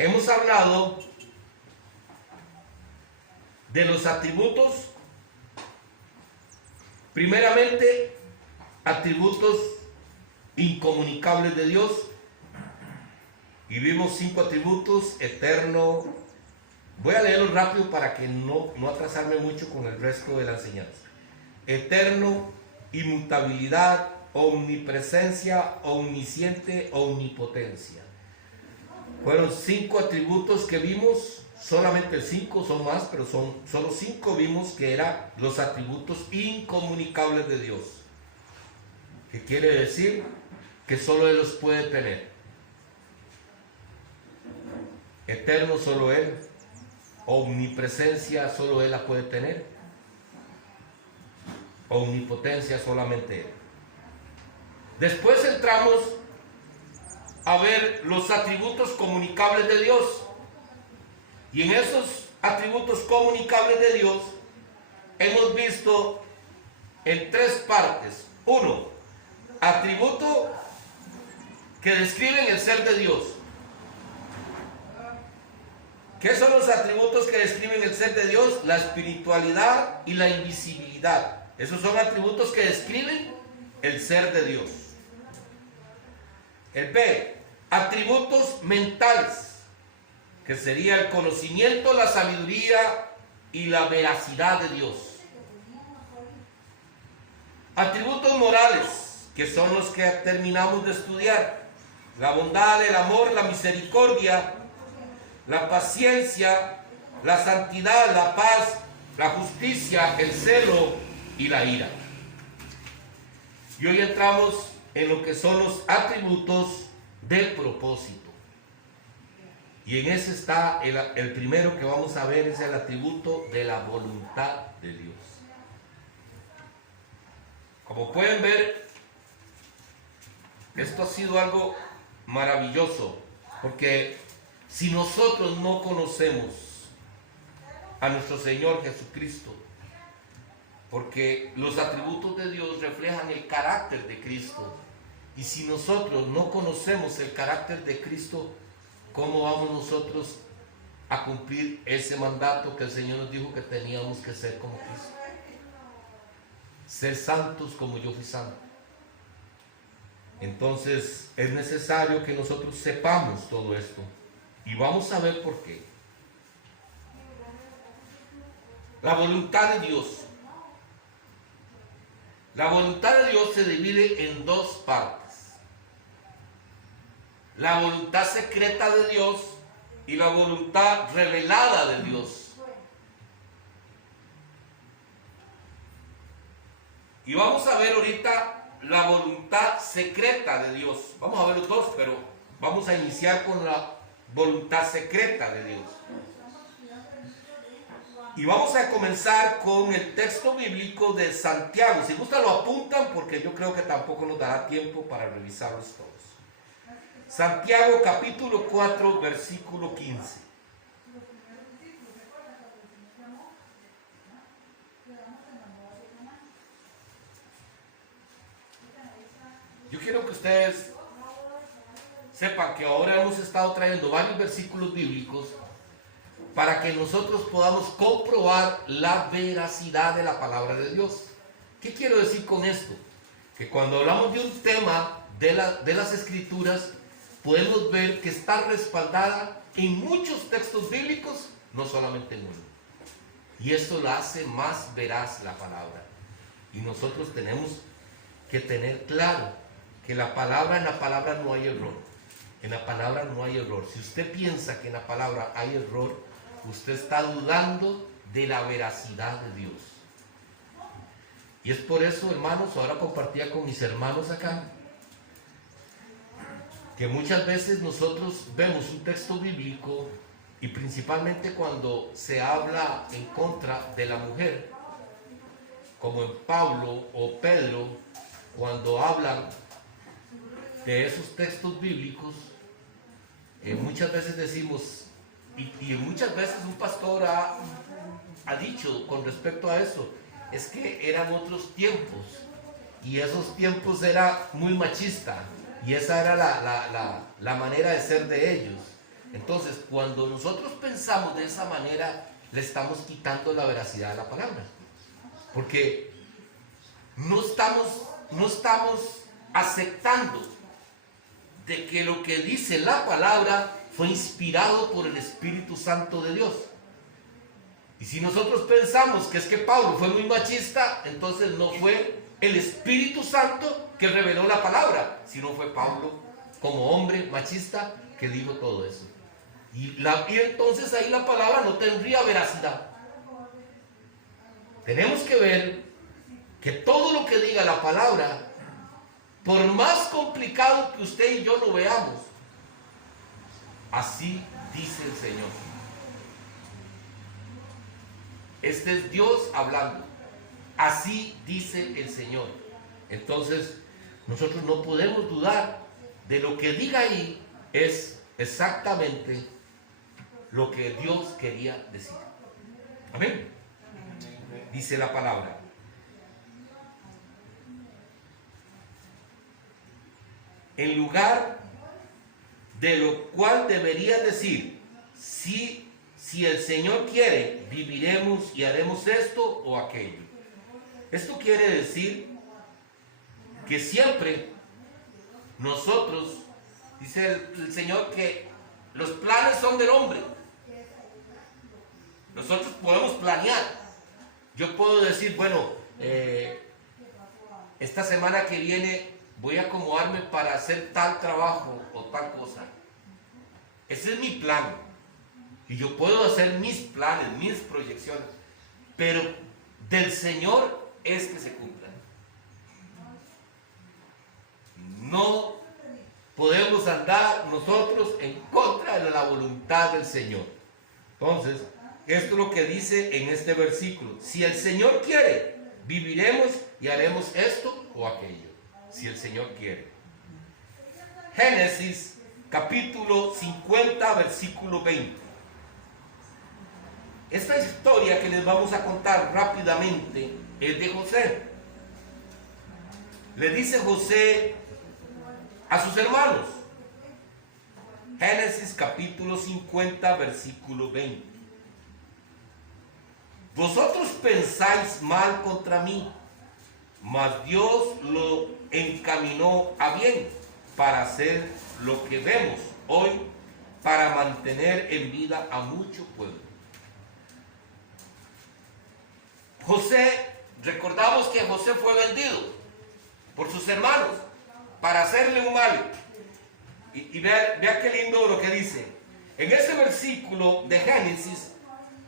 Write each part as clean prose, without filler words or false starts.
hemos hablado de los atributos, primeramente, atributos incomunicables de Dios, y vimos 5 atributos: eterno. Voy a leerlo rápido para que no atrasarme mucho con el resto de la enseñanza. Eterno, inmutabilidad, omnipresencia, omnisciente, omnipotencia. Fueron 5 atributos que vimos, solamente 5, son más, pero solo 5 vimos que eran los atributos incomunicables de Dios. ¿Qué quiere decir? Que solo Él los puede tener. Eterno, solo Él. Omnipresencia, solo Él la puede tener. Omnipotencia, solamente Él. Después entramos a ver los atributos comunicables de Dios. Y en esos atributos comunicables de Dios hemos visto en 3 partes. 1, atributo que describen el ser de Dios. ¿Qué son los atributos que describen el ser de Dios? La espiritualidad y la invisibilidad. Esos son atributos que describen el ser de Dios. El B, atributos mentales, que sería el conocimiento, la sabiduría y la veracidad de Dios. Atributos morales, que son los que terminamos de estudiar: la bondad, el amor, la misericordia, la paciencia, la santidad, la paz, la justicia, el celo y la ira. Y hoy entramos en lo que son los atributos del propósito. Y en ese está el primero que vamos a ver, es el atributo de la voluntad de Dios. Como pueden ver, esto ha sido algo maravilloso, porque si nosotros no conocemos a nuestro Señor Jesucristo, porque los atributos de Dios reflejan el carácter de Cristo, y si nosotros no conocemos el carácter de Cristo, ¿cómo vamos nosotros a cumplir ese mandato que el Señor nos dijo que teníamos que ser como Cristo? Ser santos como yo fui santo. Entonces es necesario que nosotros sepamos todo esto, y vamos a ver por qué. La voluntad de Dios. La voluntad de Dios se divide en 2 partes: la voluntad secreta de Dios y la voluntad revelada de Dios. Y vamos a ver ahorita la voluntad secreta de Dios. Vamos a ver los 2, pero vamos a iniciar con la voluntad secreta de Dios. Y vamos a comenzar con el texto bíblico de Santiago. Si gustan lo apuntan, porque yo creo que tampoco nos dará tiempo para revisarlos todos. Santiago capítulo 4, versículo 15. Yo quiero que ustedes sepan que ahora hemos estado trayendo varios versículos bíblicos para que nosotros podamos comprobar la veracidad de la palabra de Dios. ¿Qué quiero decir con esto? Que cuando hablamos de un tema de las Escrituras, podemos ver que está respaldada en muchos textos bíblicos, no solamente en uno. Y esto la hace más veraz la palabra. Y nosotros tenemos que tener claro que en la palabra no hay error. En la palabra no hay error. Si usted piensa que en la palabra hay error, usted está dudando de la veracidad de Dios. Y es por eso, hermanos, ahora compartía con mis hermanos acá, que muchas veces nosotros vemos un texto bíblico, y principalmente cuando se habla en contra de la mujer, como en Pablo o Pedro, cuando hablan de esos textos bíblicos, muchas veces decimos, y muchas veces un pastor ha dicho con respecto a eso, es que eran otros tiempos, y esos tiempos era muy machista, y esa era la manera de ser de ellos. Entonces, cuando nosotros pensamos de esa manera, le estamos quitando la veracidad a la palabra. Porque no estamos aceptando de que lo que dice la palabra fue inspirado por el Espíritu Santo de Dios. Y si nosotros pensamos que es que Pablo fue muy machista, entonces no fue el Espíritu Santo que reveló la palabra, sino fue Pablo como hombre machista que dijo todo eso. Y entonces ahí la palabra no tendría veracidad. Tenemos que ver que todo lo que diga la palabra, por más complicado que usted y yo lo veamos, así dice el Señor. Este es Dios hablando. Así dice el Señor. Entonces, nosotros no podemos dudar de lo que diga ahí es exactamente lo que Dios quería decir. Amén. Dice la palabra. En lugar de lo cual debería decir, si el Señor quiere, viviremos y haremos esto o aquello. Esto quiere decir que siempre nosotros, dice el Señor, que los planes son del hombre. Nosotros podemos planear. Yo puedo decir, bueno, esta semana que viene voy a acomodarme para hacer tal trabajo o tal cosa. Ese es mi plan. Y yo puedo hacer mis planes, mis proyecciones. Pero del Señor es que se cumplan. No podemos andar nosotros en contra de la voluntad del Señor. Entonces, esto es lo que dice en este versículo. Si el Señor quiere, viviremos y haremos esto o aquello. Si el Señor quiere. Génesis capítulo 50, versículo 20. Esta historia que les vamos a contar rápidamente es de José. Le dice José a sus hermanos. Génesis capítulo 50, versículo 20. Vosotros pensáis mal contra mí, mas Dios lo encaminó a bien para hacer lo que vemos hoy, para mantener en vida a mucho pueblo. José, recordamos que José fue vendido por sus hermanos para hacerle un mal. Y vea qué lindo lo que dice. En ese versículo de Génesis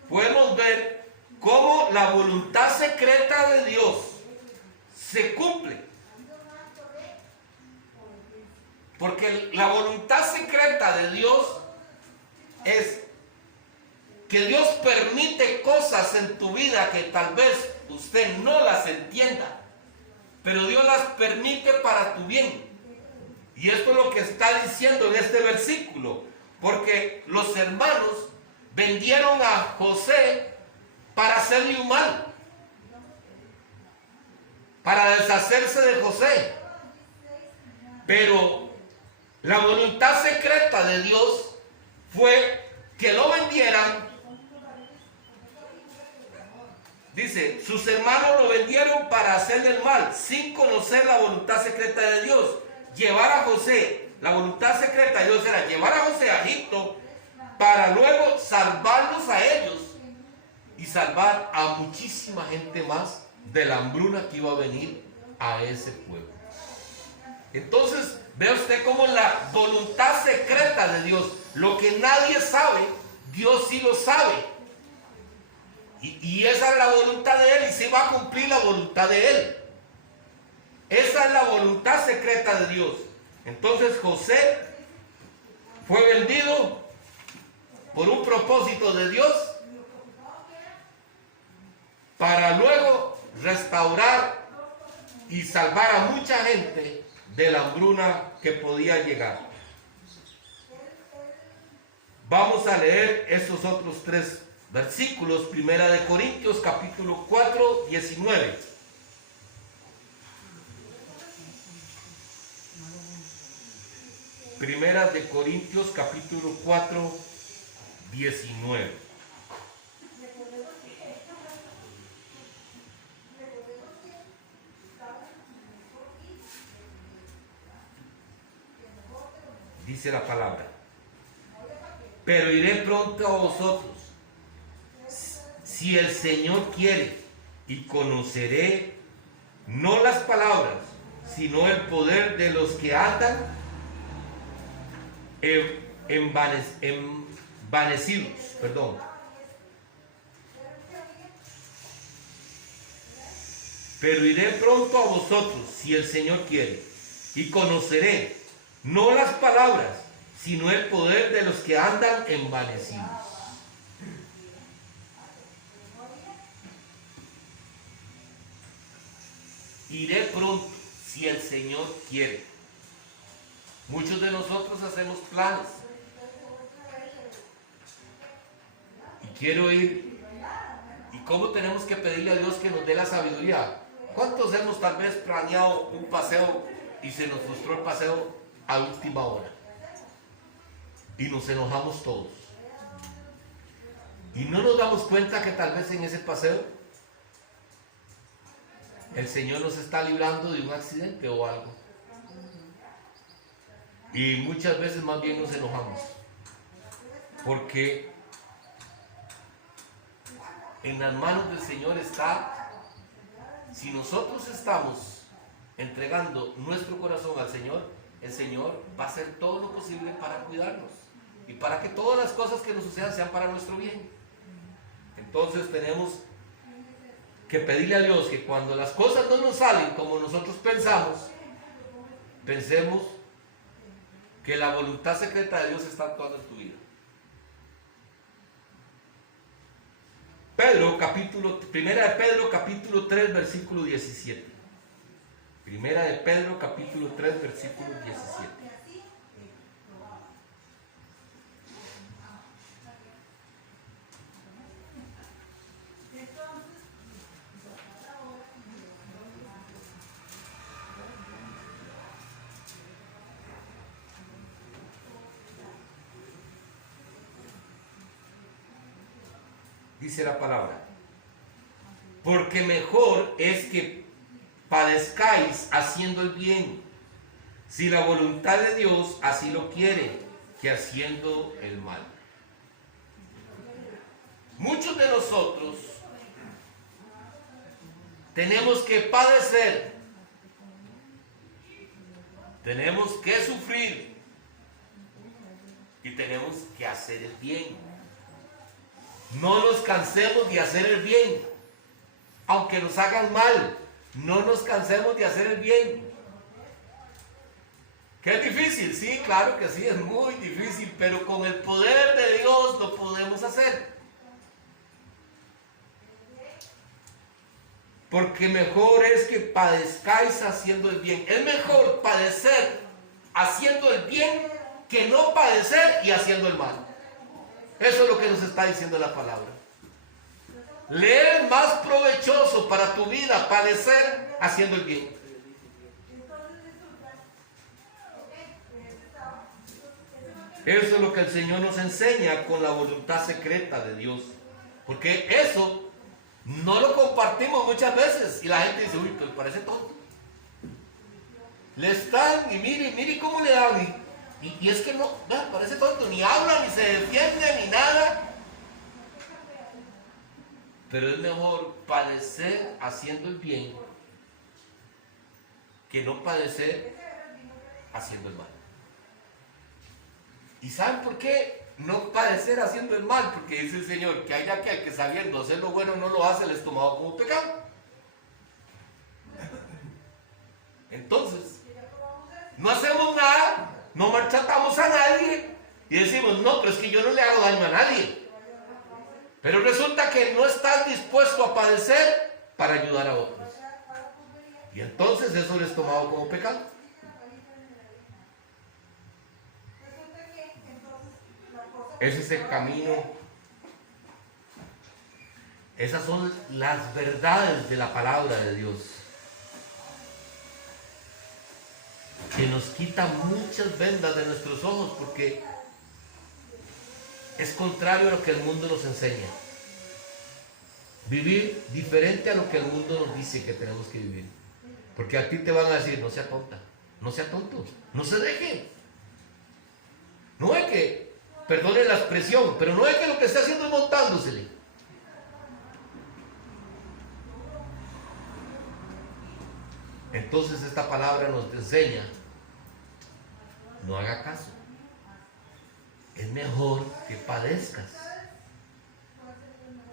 podemos ver cómo la voluntad secreta de Dios se cumple. Porque la voluntad secreta de Dios es que Dios permite cosas en tu vida que tal vez usted no las entienda, pero Dios las permite para tu bien. Y esto es lo que está diciendo en este versículo, porque los hermanos vendieron a José para hacerle un mal, para deshacerse de José. Pero la voluntad secreta de Dios fue que lo vendieran. Dice, sus hermanos lo vendieron para hacerle el mal, sin conocer la voluntad secreta de Dios. Llevar a José, la voluntad secreta de Dios era llevar a José a Egipto para luego salvarlos a ellos y salvar a muchísima gente más de la hambruna que iba a venir a ese pueblo. Entonces, ve usted cómo la voluntad secreta de Dios, lo que nadie sabe, Dios sí lo sabe. Y esa es la voluntad de Él, y se va a cumplir la voluntad de Él. Esa es la voluntad secreta de Dios. Entonces José fue vendido por un propósito de Dios para luego restaurar y salvar a mucha gente de la hambruna que podía llegar. Vamos a leer esos otros tres versículos. Primera de Corintios capítulo 4, 19. Primera de Corintios capítulo 4, 19. Dice la palabra: pero iré pronto a vosotros, si el Señor quiere, y conoceré no las palabras, sino el poder de los que andan envanecidos. Perdón. Pero iré pronto a vosotros, si el Señor quiere, y conoceré no las palabras, sino el poder de los que andan envanecidos. Iré pronto, si el Señor quiere. Muchos de nosotros hacemos planes. Y quiero ir. ¿Y cómo tenemos que pedirle a Dios que nos dé la sabiduría? ¿Cuántos hemos tal vez planeado un paseo y se nos frustró el paseo a última hora? Y nos enojamos todos. Y no nos damos cuenta que tal vez en ese paseo el Señor nos está librando de un accidente o algo. Y muchas veces más bien nos enojamos. Porque en las manos del Señor está, si nosotros estamos entregando nuestro corazón al Señor, el Señor va a hacer todo lo posible para cuidarnos y para que todas las cosas que nos sucedan sean para nuestro bien. Entonces tenemos que pedirle a Dios que cuando las cosas no nos salen como nosotros pensamos, pensemos que la voluntad secreta de Dios está actuando en tu vida. Primera de Pedro capítulo 3 versículo 17. Primera de Pedro capítulo 3 versículo 17. Dice la palabra: porque mejor es que padezcáis haciendo el bien, si la voluntad de Dios así lo quiere, que haciendo el mal. Muchos de nosotros tenemos que padecer, tenemos que sufrir y tenemos que hacer el bien. No nos cansemos de hacer el bien, aunque nos hagan mal. No nos cansemos de hacer el bien. ¿Que es difícil? Sí, claro que sí, es muy difícil, pero con el poder de Dios lo podemos hacer. Porque mejor es que padezcáis haciendo el bien. Es mejor padecer haciendo el bien que no padecer y haciendo el mal. Eso es lo que nos está diciendo la palabra. Le es más provechoso para tu vida padecer haciendo el bien. Eso es lo que el Señor nos enseña con la voluntad secreta de Dios. Porque eso no lo compartimos muchas veces. Y la gente dice: uy, pero parece tonto. Le están, y mire cómo le dan. Y es que no, parece tonto, ni habla, ni se defiende, ni nada. Pero es mejor padecer haciendo el bien que no padecer haciendo el mal. ¿Y saben por qué no padecer haciendo el mal? Porque dice el Señor que hay aquel que sabiendo hacer lo bueno no lo hace, les tomado como pecado. Entonces, no hacemos nada, no maltratamos a nadie y decimos: no, pero es que yo no le hago daño a nadie. Pero resulta que no estás dispuesto a padecer para ayudar a otros. Y entonces eso les tomado como pecado. Ese es el camino. Esas son las verdades de la palabra de Dios. que nos quita muchas vendas de nuestros ojos, porque es contrario a lo que el mundo nos enseña. Vivir diferente a lo que el mundo nos dice que tenemos que vivir. Porque a ti te van a decir, no sea tonta, no sea tonto, no se deje. No es que, perdone la expresión, pero no es que lo que está haciendo es montándosele. Entonces esta palabra nos enseña, no haga caso. Es mejor que padezcas.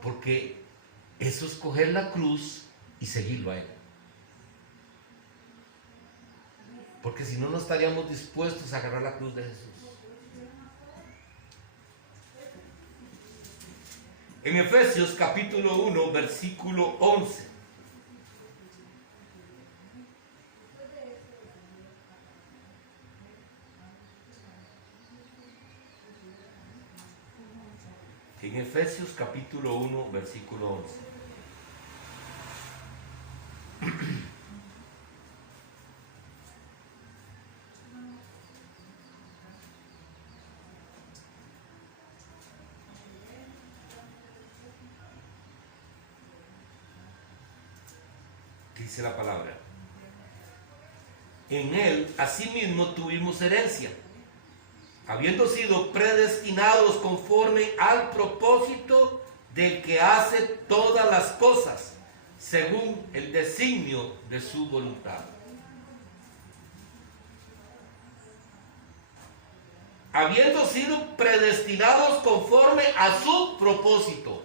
Porque eso es coger la cruz y seguirlo a Él. Porque si no, no estaríamos dispuestos a agarrar la cruz de Jesús. En Efesios capítulo 1, versículo 11. En Efesios capítulo 1, versículo 11. Dice la palabra: en Él asimismo tuvimos herencia, habiendo sido predestinados conforme al propósito del que hace todas las cosas, según el designio de su voluntad. Habiendo sido predestinados conforme a su propósito.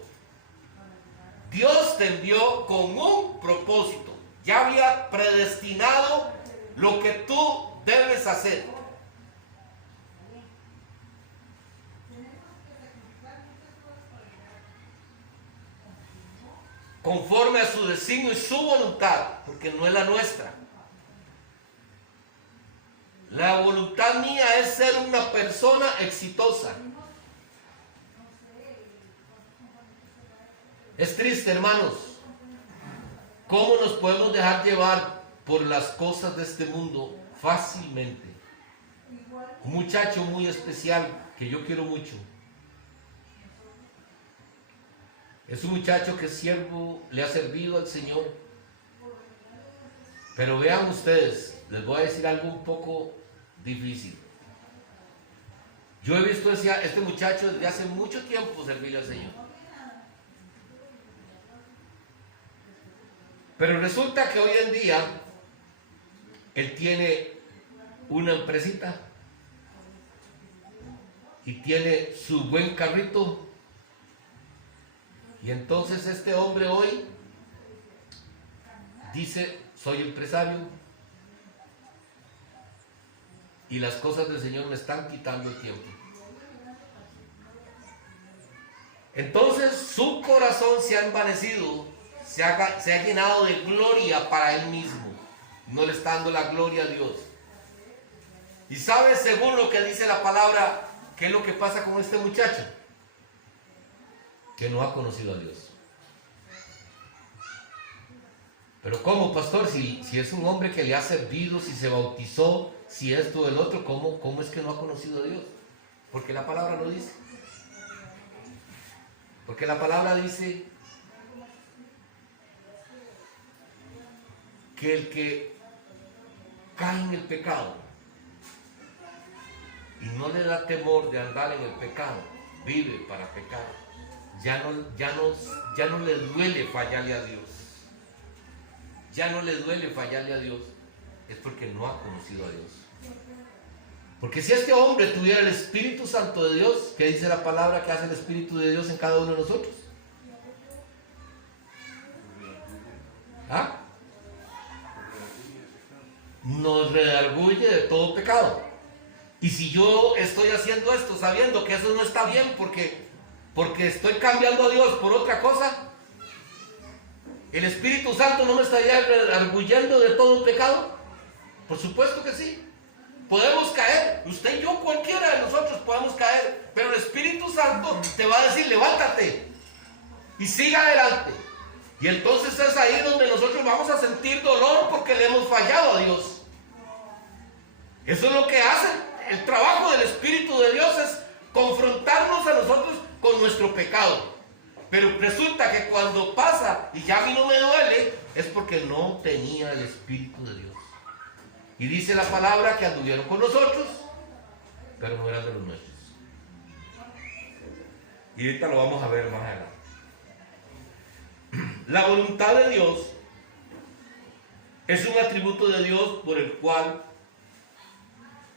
Dios te envió con un propósito. Ya había predestinado lo que tú debes hacer. Conforme a su designio y su voluntad, porque no es la nuestra. La voluntad mía es ser una persona exitosa. Es triste, hermanos, cómo nos podemos dejar llevar por las cosas de este mundo fácilmente. Un muchacho muy especial que yo quiero mucho. Es un muchacho que es siervo, le ha servido al Señor. Pero vean ustedes, les voy a decir algo un poco difícil. Yo he visto a este muchacho desde hace mucho tiempo servirle al Señor. Pero resulta que hoy en día él tiene una empresita y tiene su buen carrito. Y entonces este hombre hoy dice, soy empresario y las cosas del Señor me están quitando el tiempo. Entonces su corazón se ha envanecido, se ha llenado de gloria para él mismo. No le está dando la gloria a Dios. Y sabes, según lo que dice la palabra, ¿qué es lo que pasa con este muchacho? Que no ha conocido a Dios. Pero ¿cómo, pastor? Si es un hombre que le ha servido, si se bautizó, si esto o el otro, ¿cómo es que no ha conocido a Dios? Porque la palabra lo dice. Porque la palabra dice que el que cae en el pecado y no le da temor de andar en el pecado, vive para pecar. Ya no le duele fallarle a Dios. Ya no le duele fallarle a Dios. Es porque no ha conocido a Dios. Porque si este hombre tuviera el Espíritu Santo de Dios, ¿qué dice la palabra que hace el Espíritu de Dios en cada uno de nosotros? ¿Ah? Nos redarguye de todo pecado. Y si yo estoy haciendo esto sabiendo que eso no está bien porque estoy cambiando a Dios por otra cosa, ¿el Espíritu Santo no me estaría redarguyendo de todo pecado? Por supuesto que sí. Podemos caer, usted y yo, cualquiera de nosotros podemos caer, pero el Espíritu Santo te va a decir, levántate y siga adelante. Y entonces es ahí donde nosotros vamos a sentir dolor porque le hemos fallado a Dios. Eso es lo que hace. El trabajo del Espíritu de Dios es confrontarnos a nosotros con nuestro pecado. Pero resulta que cuando pasa y ya a mí no me duele, es porque no tenía el Espíritu de Dios. Y dice la palabra que anduvieron con nosotros, pero no eran de los nuestros. Y ahorita lo vamos a ver más adelante. La voluntad de Dios es un atributo de Dios por el cual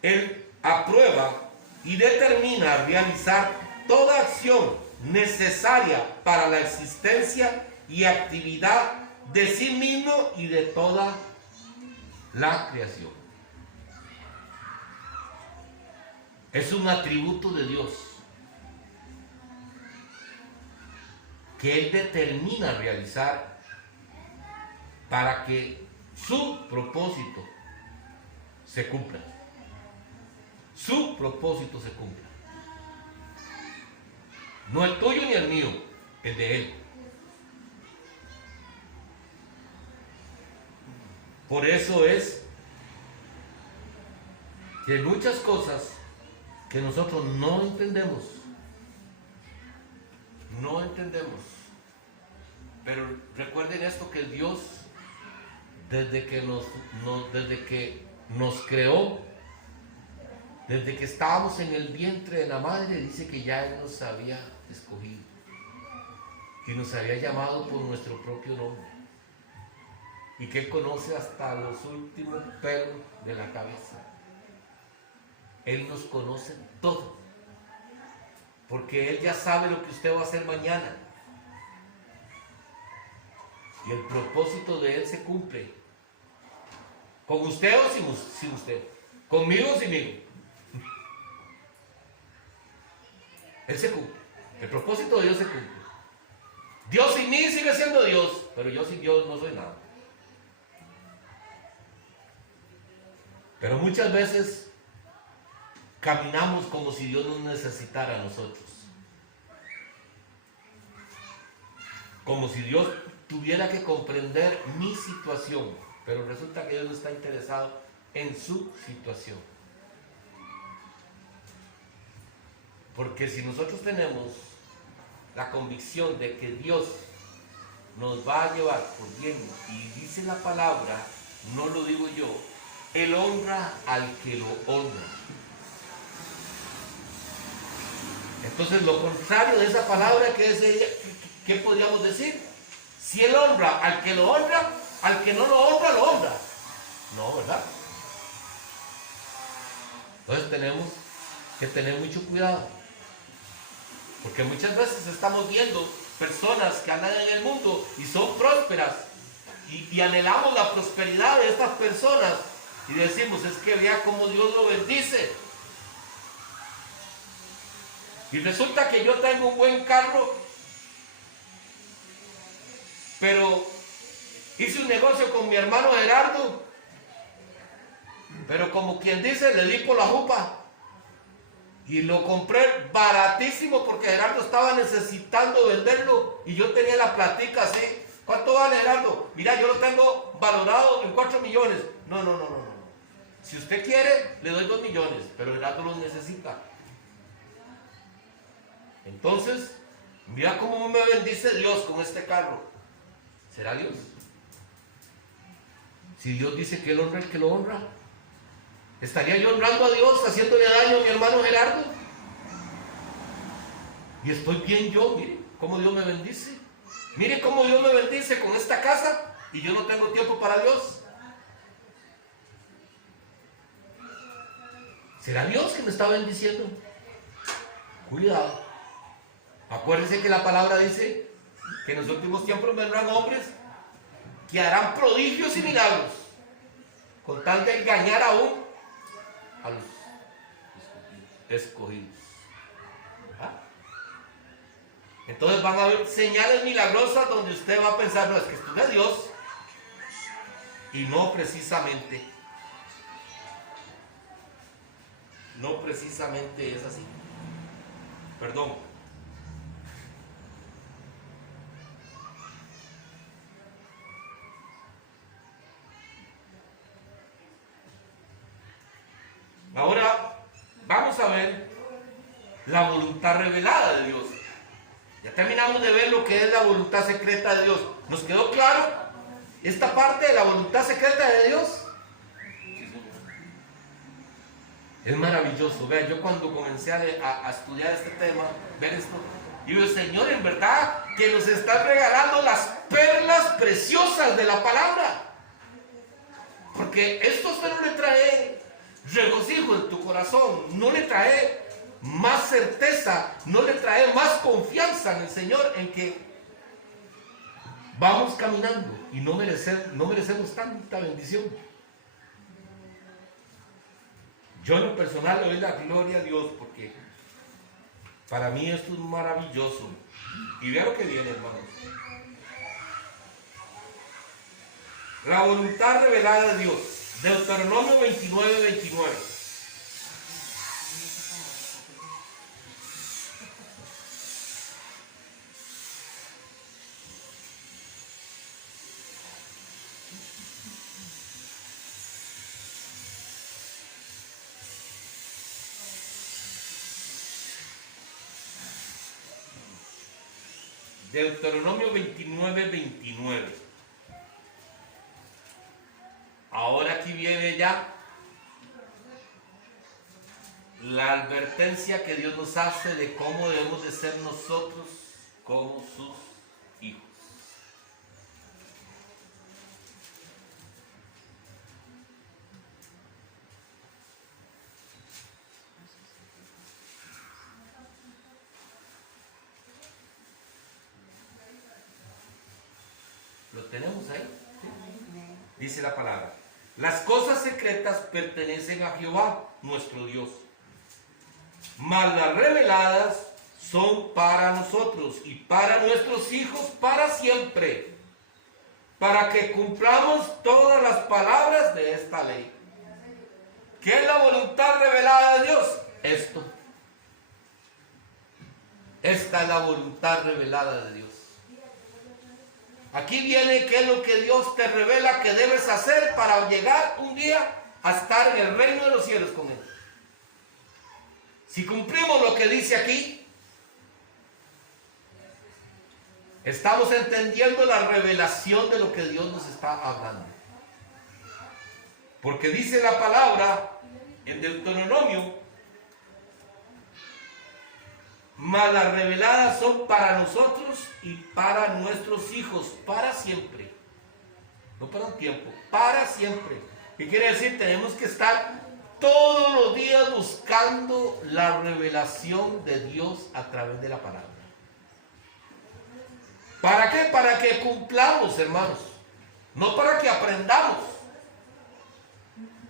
Él aprueba y determina realizar toda acción necesaria para la existencia y actividad de sí mismo y de toda la creación. Es un atributo de Dios que Él determina realizar para que su propósito se cumpla. Su propósito se cumpla. No el tuyo ni el mío, el de Él. Por eso es que hay muchas cosas que nosotros no entendemos. No entendemos. Pero recuerden esto, que Dios, desde que nos creó, desde que estábamos en el vientre de la madre, dice que ya Él nos había escogido y nos había llamado por nuestro propio nombre, y que Él conoce hasta los últimos pelos de la cabeza. Él nos conoce todo, porque Él ya sabe lo que usted va a hacer mañana, y el propósito de Él se cumple, con usted o sin usted, conmigo o sinmigo. Él se cumple. El propósito de Dios se cumple. Dios sin mí sigue siendo Dios, pero yo sin Dios no soy nada. Pero muchas veces caminamos como si Dios nos necesitara a nosotros. Como si Dios tuviera que comprender mi situación. Pero resulta que Dios no está interesado en su situación. Porque si nosotros tenemos la convicción de que Dios nos va a llevar por bien, y dice la palabra, no lo digo yo, Él honra al que lo honra. Entonces, lo contrario de esa palabra, ¿qué podríamos decir? Si Él honra al que lo honra, al que no lo honra, lo honra. No, ¿verdad? Entonces tenemos que tener mucho cuidado. Porque muchas veces estamos viendo personas que andan en el mundo y son prósperas, y anhelamos la prosperidad de estas personas y decimos, es que vea cómo Dios lo bendice. Y resulta que yo tengo un buen carro, pero hice un negocio con mi hermano Gerardo, pero como quien dice, le di por la jupa. Y lo compré baratísimo porque Gerardo estaba necesitando venderlo y yo tenía la platica así. ¿Cuánto vale, Gerardo? Mira, yo lo tengo valorado en 4 millones. No. Si usted quiere, le doy 2 millones, pero Gerardo los necesita. Entonces, mira cómo me bendice Dios con este carro. ¿Será Dios? Si Dios dice que Él honra al que lo honra, ¿estaría yo honrando a Dios haciéndole daño a mi hermano Gerardo? Y estoy bien yo, mire cómo Dios me bendice. Mire cómo Dios me bendice con esta casa y yo no tengo tiempo para Dios. ¿Será Dios que me está bendiciendo? Cuidado. Acuérdense que la palabra dice que en los últimos tiempos vendrán hombres que harán prodigios y milagros con tal de engañar aún a los escogidos. ¿Ah? Entonces van a haber señales milagrosas donde usted va a pensar, no, es que esto es de Dios, y no precisamente es así. Perdón. a ver la voluntad revelada de Dios. Ya terminamos de ver lo que es la voluntad secreta de Dios. ¿Nos quedó claro esta parte de la voluntad secreta de Dios? Es maravilloso. Vean, yo cuando comencé a estudiar este tema, ver esto, digo, Señor, en verdad que nos estás regalando las perlas preciosas de la palabra. Porque esto solo le trae regocijo en tu corazón, no le trae más certeza, no le trae más confianza en el Señor, en que vamos caminando y no merecemos tanta bendición. Yo en lo personal le doy la gloria a Dios, porque para mí esto es maravilloso. Y vea lo que viene, hermanos. La voluntad revelada de Dios. Deuteronomio 29, 29. Deuteronomio 29, 29. Ahora aquí viene ya la advertencia que Dios nos hace de cómo debemos de ser nosotros como sus hijos. ¿Lo tenemos ahí? ¿Sí? Dice la palabra: las cosas secretas pertenecen a Jehová, nuestro Dios, mas las reveladas son para nosotros y para nuestros hijos para siempre, para que cumplamos todas las palabras de esta ley. ¿Qué es la voluntad revelada de Dios? Esto. Esta es la voluntad revelada de Dios. Aquí viene qué es lo que Dios te revela que debes hacer para llegar un día a estar en el reino de los cielos con Él. Si cumplimos lo que dice aquí, estamos entendiendo la revelación de lo que Dios nos está hablando. Porque dice la palabra en Deuteronomio: mas las reveladas son para nosotros y para nuestros hijos, para siempre. No para un tiempo, para siempre. ¿Qué quiere decir? Tenemos que estar todos los días buscando la revelación de Dios a través de la palabra. ¿Para qué? Para que cumplamos, hermanos. No para que aprendamos.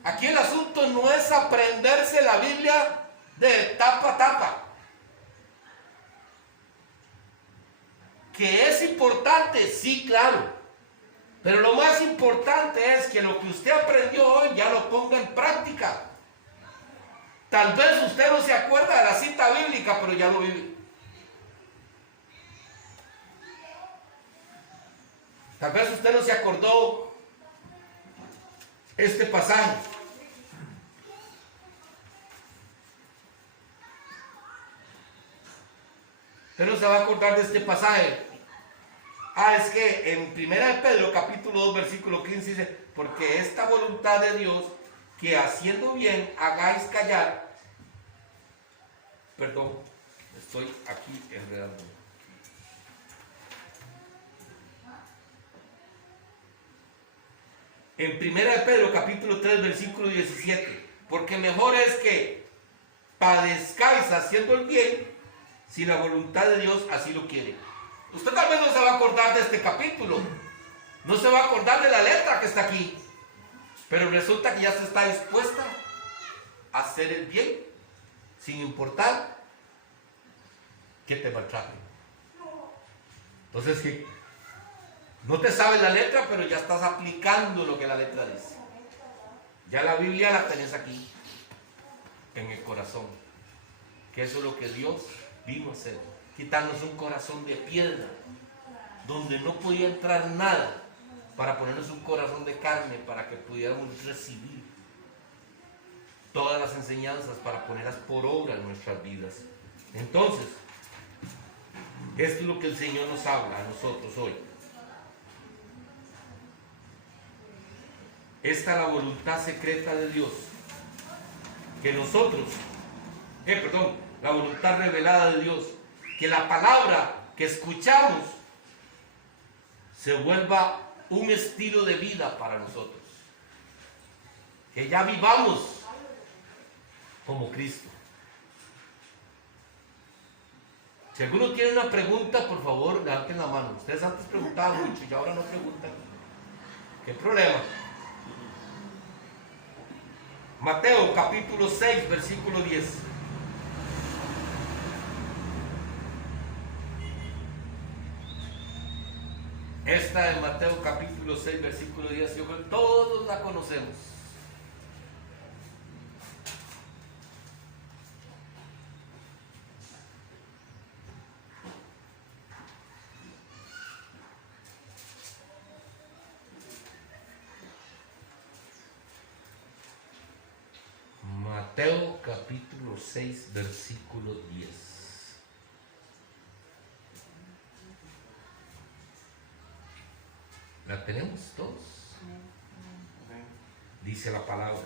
Aquí el asunto no es aprenderse la Biblia de tapa a tapa. ¿Que es importante? Sí, claro. Pero lo más importante es que lo que usted aprendió hoy ya lo ponga en práctica. Tal vez usted no se acuerda de la cita bíblica, pero ya lo vive. Tal vez usted no se acordó este pasaje. Usted no se va a acordar de este pasaje. Es que en 1 Pedro capítulo 2 versículo 15 dice: porque esta voluntad de Dios, que haciendo bien hagáis callar. Perdón, estoy aquí enredando. En 1 Pedro capítulo 3 versículo 17: porque mejor es que padezcáis haciendo el bien, si la voluntad de Dios así lo quiere. Usted tal vez no se va a acordar de este capítulo, no se va a acordar de la letra que está aquí, pero resulta que ya se está dispuesta a hacer el bien, sin importar que te maltraten. Entonces, ¿qué? No te sabes la letra, pero ya estás aplicando lo que la letra dice. Ya la Biblia la tenés aquí, en el corazón. Que eso es lo que Dios vino a hacer. Quitarnos un corazón de piedra, donde no podía entrar nada, para ponernos un corazón de carne, para que pudiéramos recibir todas las enseñanzas para ponerlas por obra en nuestras vidas. Entonces, esto es lo que el Señor nos habla a nosotros hoy. Esta es la voluntad secreta de Dios, que nosotros, la voluntad revelada de Dios, que la palabra que escuchamos se vuelva un estilo de vida para nosotros, que ya vivamos como Cristo. Si alguno tiene una pregunta, por favor, levanten la mano. Ustedes antes preguntaban mucho y ahora no preguntan. ¿Qué problema? Mateo capítulo 6, versículo 10. Esta de Mateo capítulo 6, versículo 10, yo creo que todos la conocemos. Mateo capítulo 6, versículo 10. ¿La tenemos todos? Dice la palabra: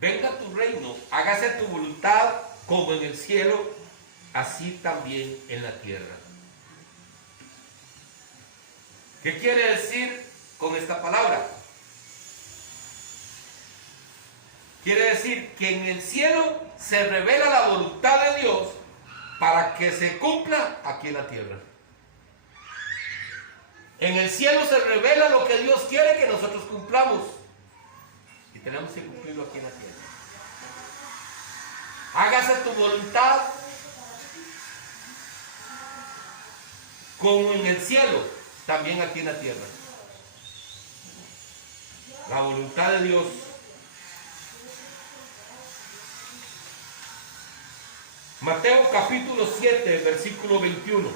venga tu reino, hágase tu voluntad como en el cielo, así también en la tierra. ¿Qué quiere decir con esta palabra? Quiere decir que en el cielo se revela la voluntad de Dios para que se cumpla aquí en la tierra. En el cielo se revela lo que Dios quiere que nosotros cumplamos. Y tenemos que cumplirlo aquí en la tierra. Hágase tu voluntad como en el cielo, también aquí en la tierra. La voluntad de Dios. Mateo capítulo 7, versículo 21.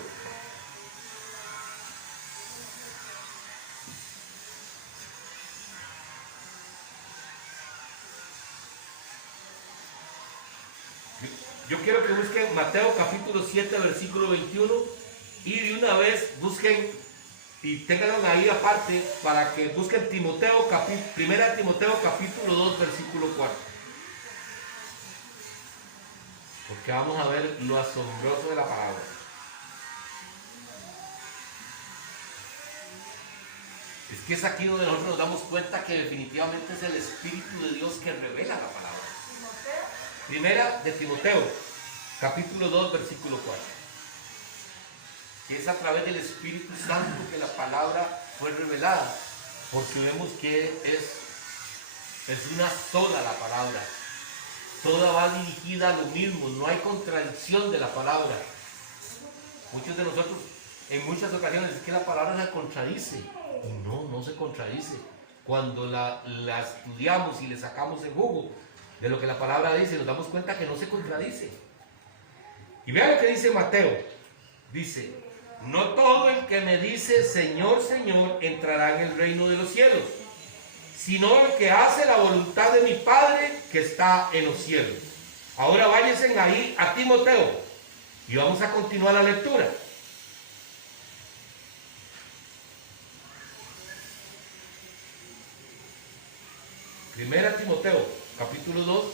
Yo quiero que busquen Mateo capítulo 7, versículo 21 y de una vez busquen y ténganlo ahí aparte para que busquen Primera Timoteo capítulo 2, versículo 4. Porque vamos a ver lo asombroso de la palabra. Es que es aquí donde nosotros nos damos cuenta que definitivamente es el Espíritu de Dios que revela la palabra. Primera de Timoteo, capítulo 2, versículo 4. Y es a través del Espíritu Santo que la palabra fue revelada, porque vemos que es una sola la palabra. Toda va dirigida a lo mismo, no hay contradicción de la palabra. Muchos de nosotros, en muchas ocasiones, es que la palabra se contradice. Y no se contradice. Cuando la estudiamos y le sacamos el jugo de lo que la palabra dice, nos damos cuenta que no se contradice. Y vean lo que dice Mateo. Dice: no todo el que me dice Señor, Señor entrará en el reino de los cielos, sino el que hace la voluntad de mi Padre que está en los cielos. Ahora váyanse ahí a Timoteo y vamos a continuar la lectura. Primera Timoteo, capítulo 2.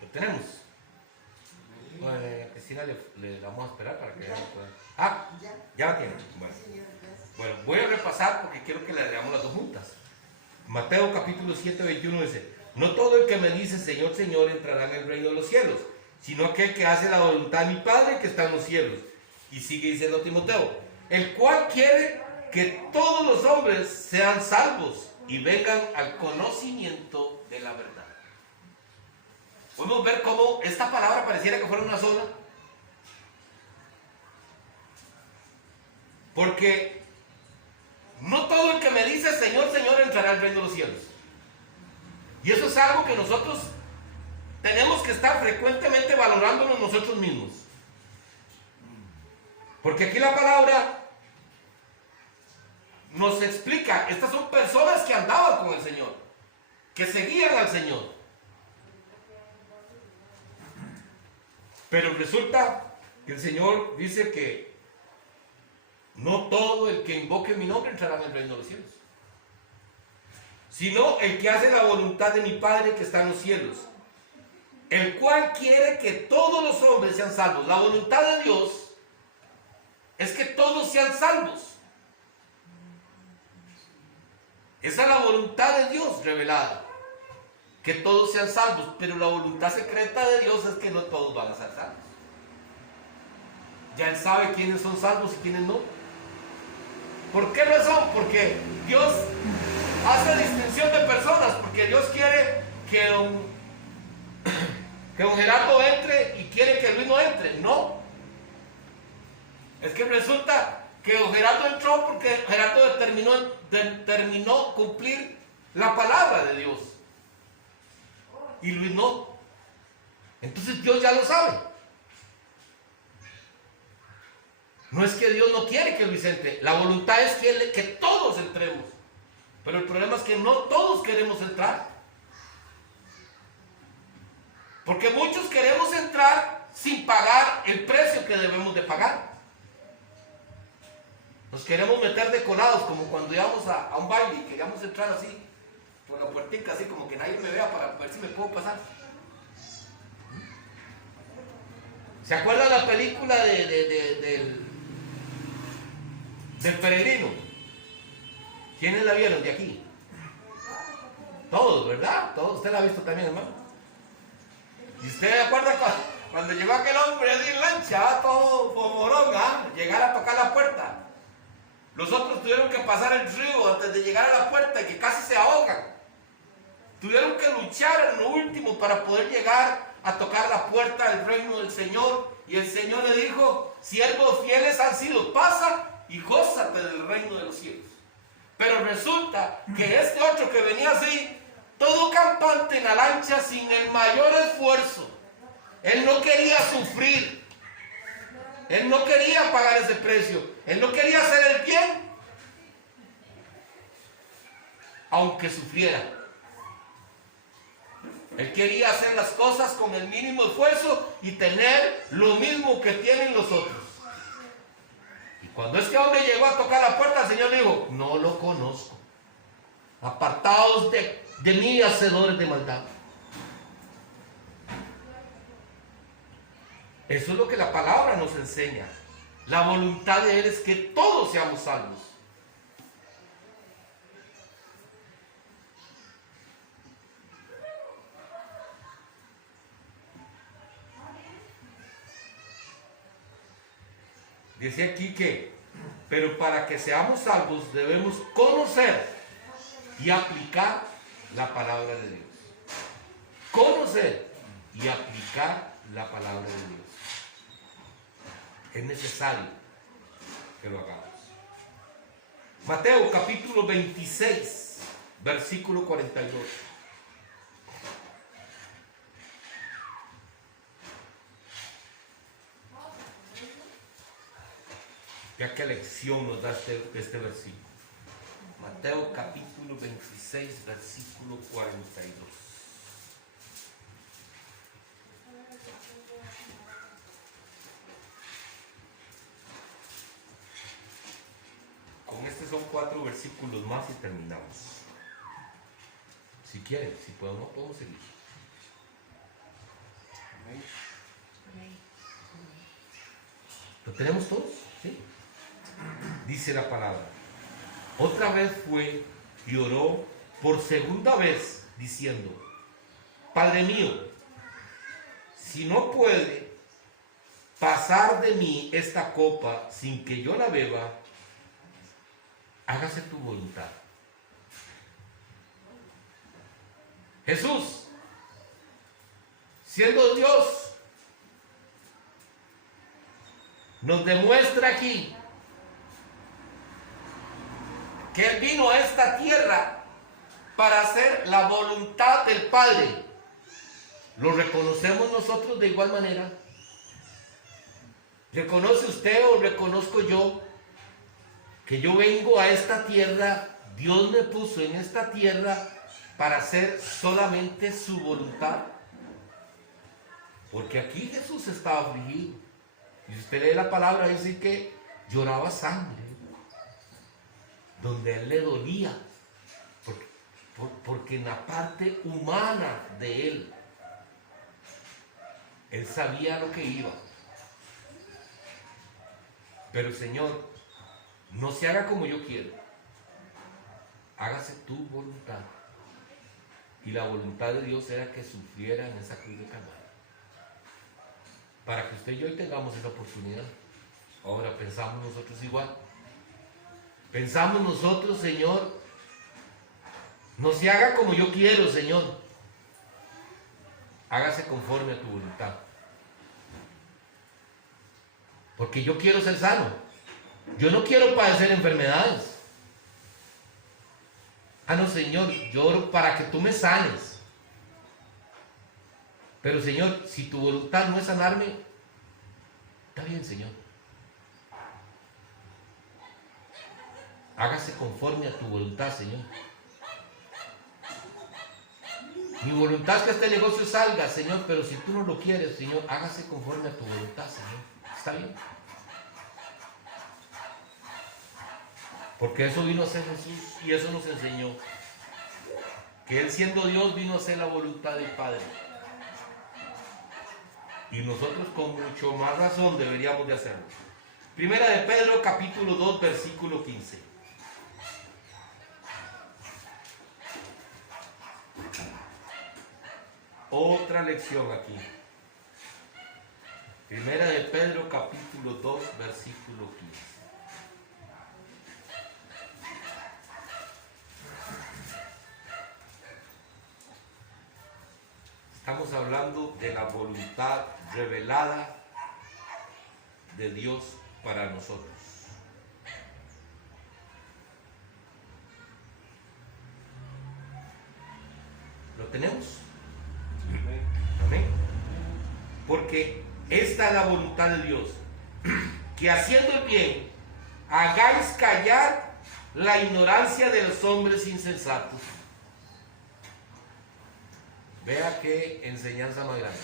Lo tenemos. Cristina le vamos a esperar para que ella pueda. Ah, ya la tiene. Bueno, voy a repasar porque quiero que le leamos las dos juntas. Mateo capítulo 7, 21 dice: no todo el que me dice Señor, Señor entrará en el reino de los cielos, sino aquel que hace la voluntad de mi Padre que está en los cielos. Y sigue diciendo Timoteo: el cual quiere que todos los hombres sean salvos y vengan al conocimiento de la verdad. Podemos ver cómo esta palabra pareciera que fuera una sola, porque no todo el que me dice Señor, Señor entrará al reino de los cielos. Y eso es algo que nosotros tenemos que estar frecuentemente valorándonos nosotros mismos. Porque aquí la palabra nos explica, estas son personas que andaban con el Señor, que seguían al Señor. Pero resulta que el Señor dice que no todo el que invoque mi nombre entrará en el reino de los cielos, sino el que hace la voluntad de mi Padre que está en los cielos, el cual quiere que todos los hombres sean salvos. La voluntad de Dios es que todos sean salvos. Esa es la voluntad de Dios revelada, que todos sean salvos, pero la voluntad secreta de Dios es que no todos van a ser salvos. Ya Él sabe quiénes son salvos y quiénes no. ¿Por qué razón? Porque Dios hace distinción de personas, porque Dios quiere que don Gerardo entre y quiere que Luis no entre. No. Es que resulta que don Gerardo entró porque Gerardo determinó cumplir la palabra de Dios. Y Luis no. Entonces Dios ya lo sabe. No es que Dios no quiere que Luis entre. La voluntad es que todos entremos. Pero el problema es que no todos queremos entrar. Porque muchos queremos entrar sin pagar el precio que debemos de pagar. Nos queremos meter de colados, como cuando íbamos a un baile y queríamos entrar así, por la puertica, así como que nadie me vea para ver si me puedo pasar. ¿Se acuerdan la película del peregrino? ¿Quiénes la vieron de aquí? Todos, ¿verdad? Todos. Usted la ha visto también, hermano. ¿Y usted se acuerda cuando llegó aquel hombre de lancha, todo poborón, llegar a tocar la puerta? Los otros tuvieron que pasar el río antes de llegar a la puerta y que casi se ahogan. Tuvieron que luchar en lo último para poder llegar a tocar la puerta del reino del Señor. Y el Señor le dijo: siervos fieles han sido, pasa y gózate del reino de los cielos. Pero resulta que este otro que venía así, todo campante en la lancha, sin el mayor esfuerzo, él no quería sufrir, él no quería pagar ese precio, él no quería hacer el bien, aunque sufriera. Él quería hacer las cosas con el mínimo esfuerzo y tener lo mismo que tienen los otros. Y cuando este hombre llegó a tocar la puerta, el Señor le dijo: no lo conozco. Apartaos de mí, hacedores de maldad. Eso es lo que la palabra nos enseña. La voluntad de Él es que todos seamos salvos. Dice aquí que, pero para que seamos salvos debemos conocer y aplicar la palabra de Dios. Conocer y aplicar la palabra de Dios. Es necesario que lo hagamos. Mateo capítulo 26, versículo 42. Ya qué lección nos da este versículo. Mateo capítulo 26, versículo 42. Con estos son 4 versículos más y terminamos. Si quieren, si podemos seguir. tenemos todos? ¿Sí? Dice la palabra. Otra vez fue y oró por segunda vez, diciendo: Padre mío, si no puede pasar de mí esta copa sin que yo la beba, hágase tu voluntad. Jesús, siendo Dios, nos demuestra aquí que Él vino a esta tierra para hacer la voluntad del Padre. ¿Lo reconocemos nosotros de igual manera? ¿Reconoce usted o reconozco yo que yo vengo a esta tierra? Dios me puso en esta tierra para hacer solamente su voluntad. Porque aquí Jesús estaba afligido. Y si usted lee la palabra, dice que lloraba sangre, donde a Él le dolía, porque en la parte humana de Él sabía lo que iba. Pero Señor, no se haga como yo quiero, hágase tu voluntad. Y la voluntad de Dios era que sufriera en esa cruz de Calvario, para que usted y yo hoy tengamos esa oportunidad. Ahora, pensamos nosotros igual. Pensamos nosotros, Señor, no se haga como yo quiero, Señor, hágase conforme a tu voluntad. Porque yo quiero ser sano. Yo no quiero padecer enfermedades. Ah, no, Señor, yo oro para que tú me sanes. Pero, Señor, si tu voluntad no es sanarme, está bien, Señor. Hágase conforme a tu voluntad, Señor. Mi voluntad es que este negocio salga, Señor, pero si tú no lo quieres, Señor, hágase conforme a tu voluntad, Señor. ¿Está bien? Porque eso vino a ser Jesús y eso nos enseñó. Que Él, siendo Dios, vino a hacer la voluntad del Padre. Y nosotros con mucho más razón deberíamos de hacerlo. Primera de Pedro, capítulo 2, versículo 15. Otra lección aquí. Primera de Pedro, capítulo 2, versículo 15. Estamos hablando de la voluntad revelada de Dios para nosotros. ¿Lo tenemos? Amén. Porque esta es la voluntad de Dios, que haciendo el bien hagáis callar la ignorancia de los hombres insensatos. Vea qué enseñanza más grande.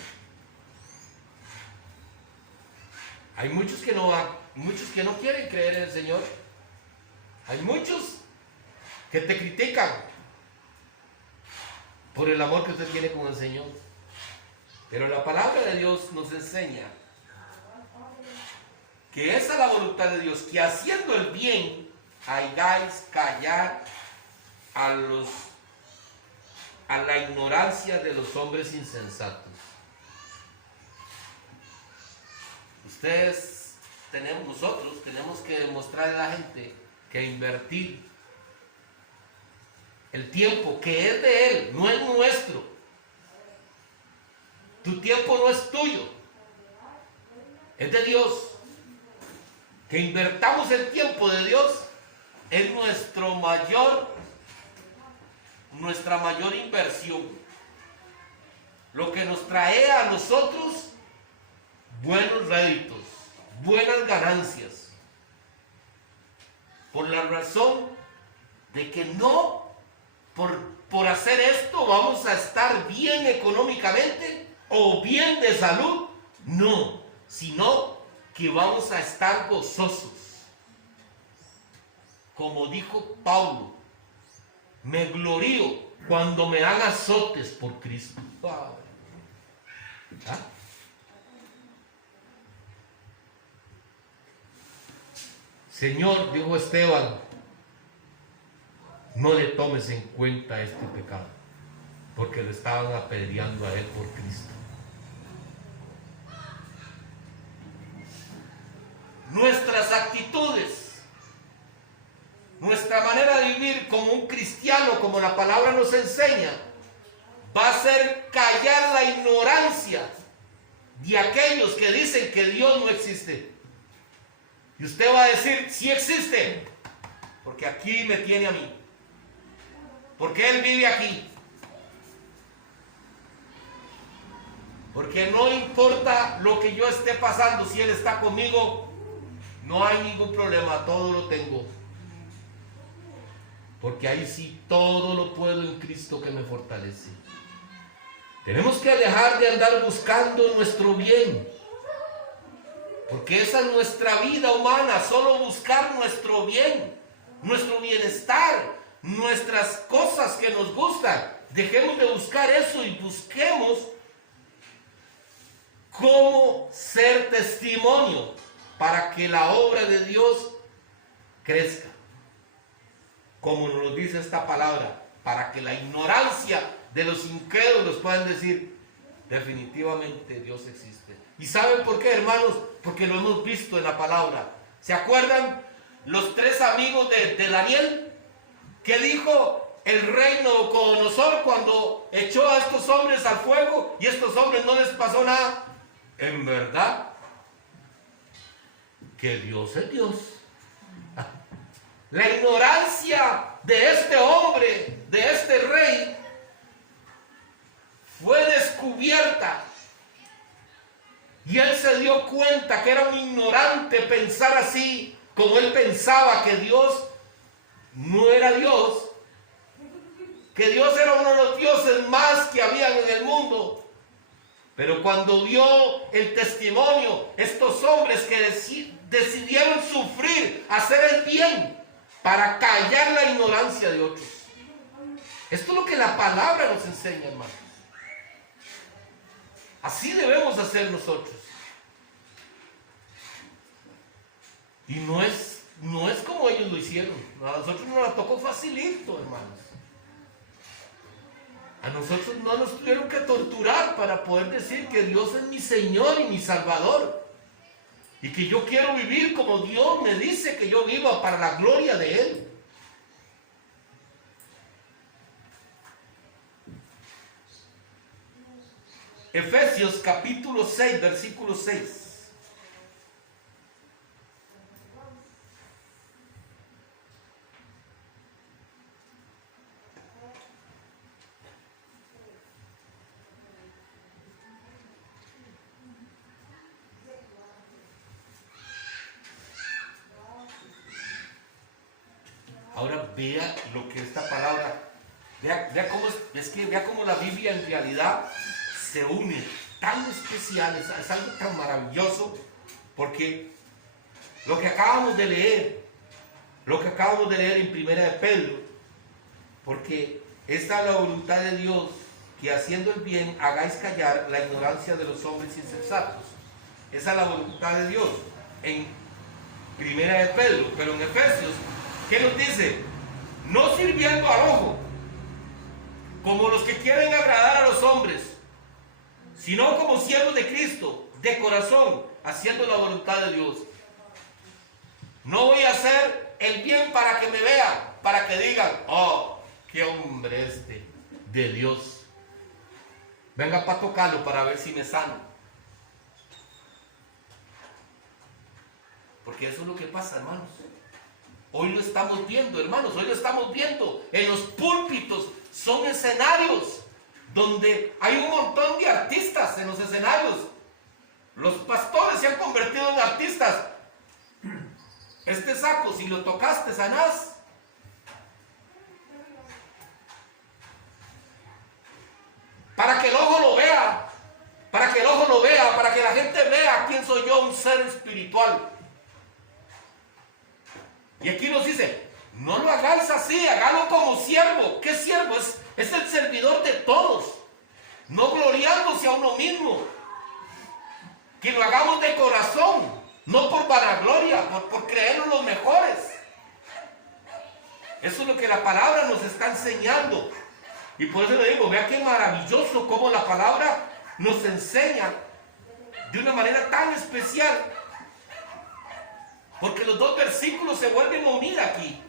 Hay muchos que no quieren creer en el Señor. Hay muchos que te critican por el amor que usted tiene con el Señor. Pero la palabra de Dios nos enseña que esa es la voluntad de Dios, que haciendo el bien hagáis callar a la ignorancia de los hombres insensatos. Nosotros tenemos que demostrarle a la gente que invertir el tiempo que es de Él, no es nuestro. Tu tiempo no es tuyo, es de Dios. Que invertamos el tiempo de Dios es nuestra mayor inversión. Lo que nos trae a nosotros buenos réditos, buenas ganancias. Por la razón de que no por hacer esto vamos a estar bien económicamente o bien de salud, no, sino que vamos a estar gozosos. Como dijo Pablo, me glorío cuando me dan azotes por Cristo. ¿Ah? Señor, dijo Esteban, no le tomes en cuenta este pecado, porque lo estaban apedreando a él por Cristo. Nuestras actitudes, nuestra manera de vivir como un cristiano, como la palabra nos enseña, va a ser callar la ignorancia de aquellos que dicen que Dios no existe. Y usted va a decir, sí existe, porque aquí me tiene a mí, porque Él vive aquí. Porque no importa lo que yo esté pasando, si Él está conmigo, no hay ningún problema, todo lo tengo. Porque ahí sí todo lo puedo en Cristo que me fortalece. Tenemos que dejar de andar buscando nuestro bien, porque esa es nuestra vida humana, solo buscar nuestro bien, nuestro bienestar, nuestras cosas que nos gustan. Dejemos de buscar eso y busquemos cómo ser testimonio para que la obra de Dios crezca. Como nos dice esta palabra, para que la ignorancia de los incrédulos puedan decir, definitivamente Dios existe. ¿Y saben por qué, hermanos? Porque lo hemos visto en la palabra. ¿Se acuerdan los tres amigos de Daniel? ¿Qué dijo el rey Nabucodonosor cuando echó a estos hombres al fuego y a estos hombres no les pasó nada? En verdad que Dios es Dios. La ignorancia de este hombre, de este rey, fue descubierta. Y él se dio cuenta que era un ignorante pensar así, como él pensaba que Dios no era Dios, que Dios era uno de los dioses más que habían en el mundo. Pero cuando vio el testimonio, estos hombres que decidieron sufrir, hacer el bien, para callar la ignorancia de otros. Esto es lo que la palabra nos enseña, hermanos. Así debemos hacer nosotros. Y no es como ellos lo hicieron. A nosotros nos la tocó facilito, hermanos. A nosotros no nos tuvieron que torturar para poder decir que Dios es mi Señor y mi Salvador. Y que yo quiero vivir como Dios me dice que yo viva para la gloria de Él. Efesios capítulo 6, versículo 6. Ahora vea lo que esta palabra, vea cómo la Biblia en realidad se une, tan especial, es algo tan maravilloso, porque lo que acabamos de leer en Primera de Pedro, porque esta es la voluntad de Dios, que haciendo el bien hagáis callar la ignorancia de los hombres insensatos. Esa es la voluntad de Dios en Primera de Pedro, pero en Efesios, ¿qué nos dice? No sirviendo al ojo, como los que quieren agradar a los hombres, sino como siervos de Cristo, de corazón, haciendo la voluntad de Dios. No voy a hacer el bien para que me vean, para que digan, oh, qué hombre este de Dios. Venga para tocarlo para ver si me sano. Porque eso es lo que pasa, hermanos. Hoy lo estamos viendo, hermanos, hoy lo estamos viendo. En los púlpitos son escenarios donde hay un montón de artistas en los escenarios. Los pastores se han convertido en artistas. Este saco, si lo tocaste, sanás. Para que el ojo lo vea, para que el ojo lo vea, para que la gente vea quién soy yo, un ser espiritual. Y aquí nos dice, no lo hagáis así, hágalo como siervo. ¿Qué siervo? Es el servidor de todos, no gloriándose a uno mismo. Que lo hagamos de corazón, No por vanagloria, por creernos los mejores. Eso es lo que la palabra nos está enseñando. Y por eso le digo, vea qué maravilloso cómo la palabra nos enseña de una manera tan especial. Porque los dos versículos se vuelven a unir aquí.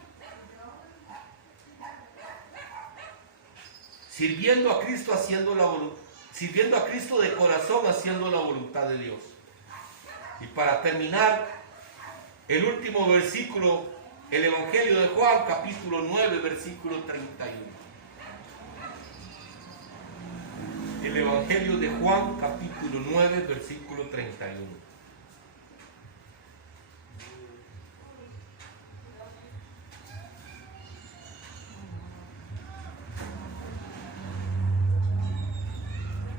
Sirviendo a Cristo sirviendo a Cristo de corazón, haciendo la voluntad de Dios. Y para terminar, el último versículo, el Evangelio de Juan, capítulo 9, versículo 31. El Evangelio de Juan, capítulo 9, versículo 31.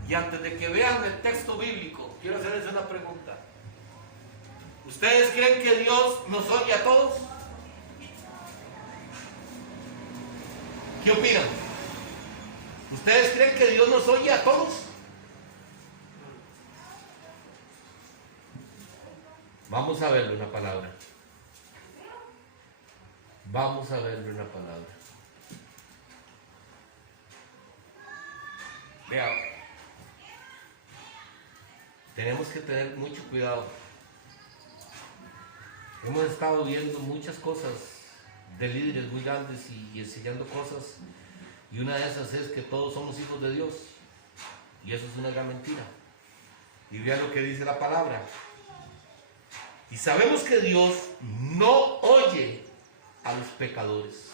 Y antes de que vean el texto bíblico, quiero hacerles una pregunta. ¿Ustedes creen que Dios nos oye a todos? ¿Qué opinan? ¿Ustedes creen que Dios nos oye a todos? Vamos a verlo en la palabra. Vamos a verlo en la palabra. Vea, tenemos que tener mucho cuidado. Hemos estado viendo muchas cosas de líderes muy grandes y enseñando cosas, y una de esas es que todos somos hijos de Dios, y eso es una gran mentira. Y vean lo que dice la palabra. Y sabemos que Dios no oye a los pecadores,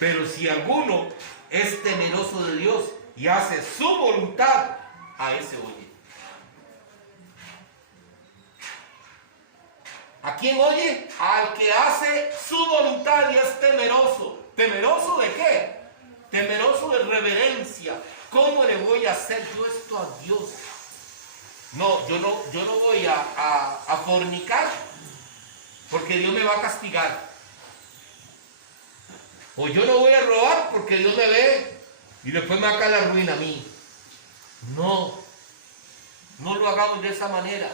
pero si alguno es temeroso de Dios y hace su voluntad, a ese oye. ¿A quién oye? Al que hace su voluntad y es temeroso. ¿Temeroso de qué? Temeroso de reverencia. ¿Cómo le voy a hacer yo esto a Dios? No, yo no voy a fornicar porque Dios me va a castigar. O yo no voy a robar porque Dios me ve y después me va a caer la ruina a mí. No lo hagamos de esa manera.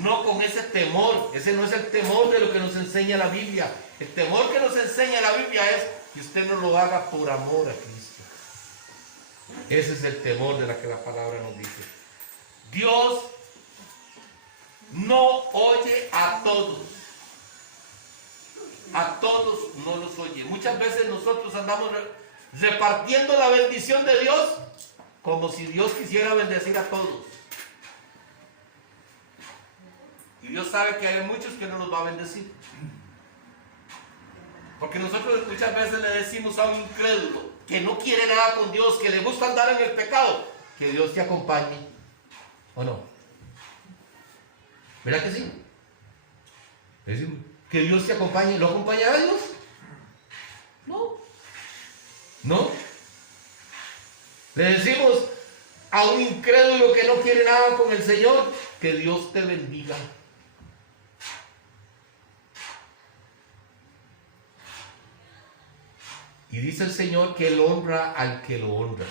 No con ese temor. Ese no es el temor de lo que nos enseña la Biblia. El temor que nos enseña la Biblia es que usted no lo haga por amor a Cristo. Ese es el temor de la que la palabra nos dice. Dios no oye a todos. A todos no los oye. Muchas veces nosotros andamos repartiendo la bendición de Dios como si Dios quisiera bendecir a todos. Y Dios sabe que hay muchos que no nos va a bendecir. Porque nosotros muchas veces le decimos a un incrédulo que no quiere nada con Dios, que le gusta andar en el pecado, que Dios te acompañe. ¿O no? ¿Verdad que sí? Le decimos, que Dios te acompañe. ¿Lo acompañará Dios? No. Le decimos a un incrédulo que no quiere nada con el Señor, que Dios te bendiga. Y dice el Señor que Él honra al que lo honra.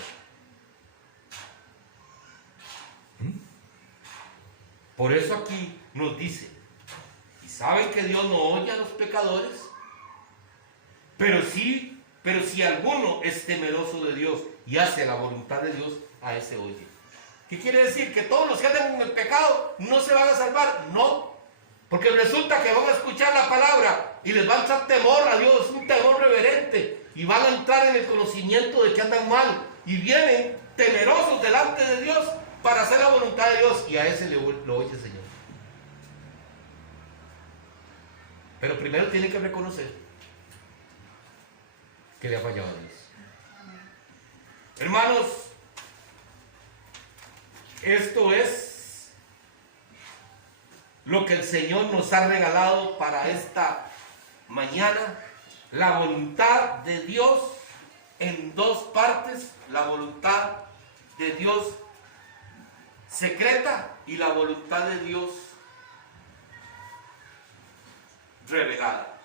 Por eso aquí nos dice, y saben que Dios no oye a los pecadores, pero si alguno es temeroso de Dios y hace la voluntad de Dios, a ese oye. ¿Qué quiere decir? ¿Que todos los que andan en el pecado no se van a salvar? No, porque resulta que van a escuchar la palabra y les va a entrar temor a Dios, un temor reverente, y van a entrar en el conocimiento de que andan mal, y vienen temerosos delante de Dios para hacer la voluntad de Dios, y a ese lo oye el Señor. Pero primero tiene que reconocer que le ha fallado a Dios. Hermanos, esto es lo que el Señor nos ha regalado para esta mañana. La voluntad de Dios en dos partes: la voluntad de Dios secreta y la voluntad de Dios revelada.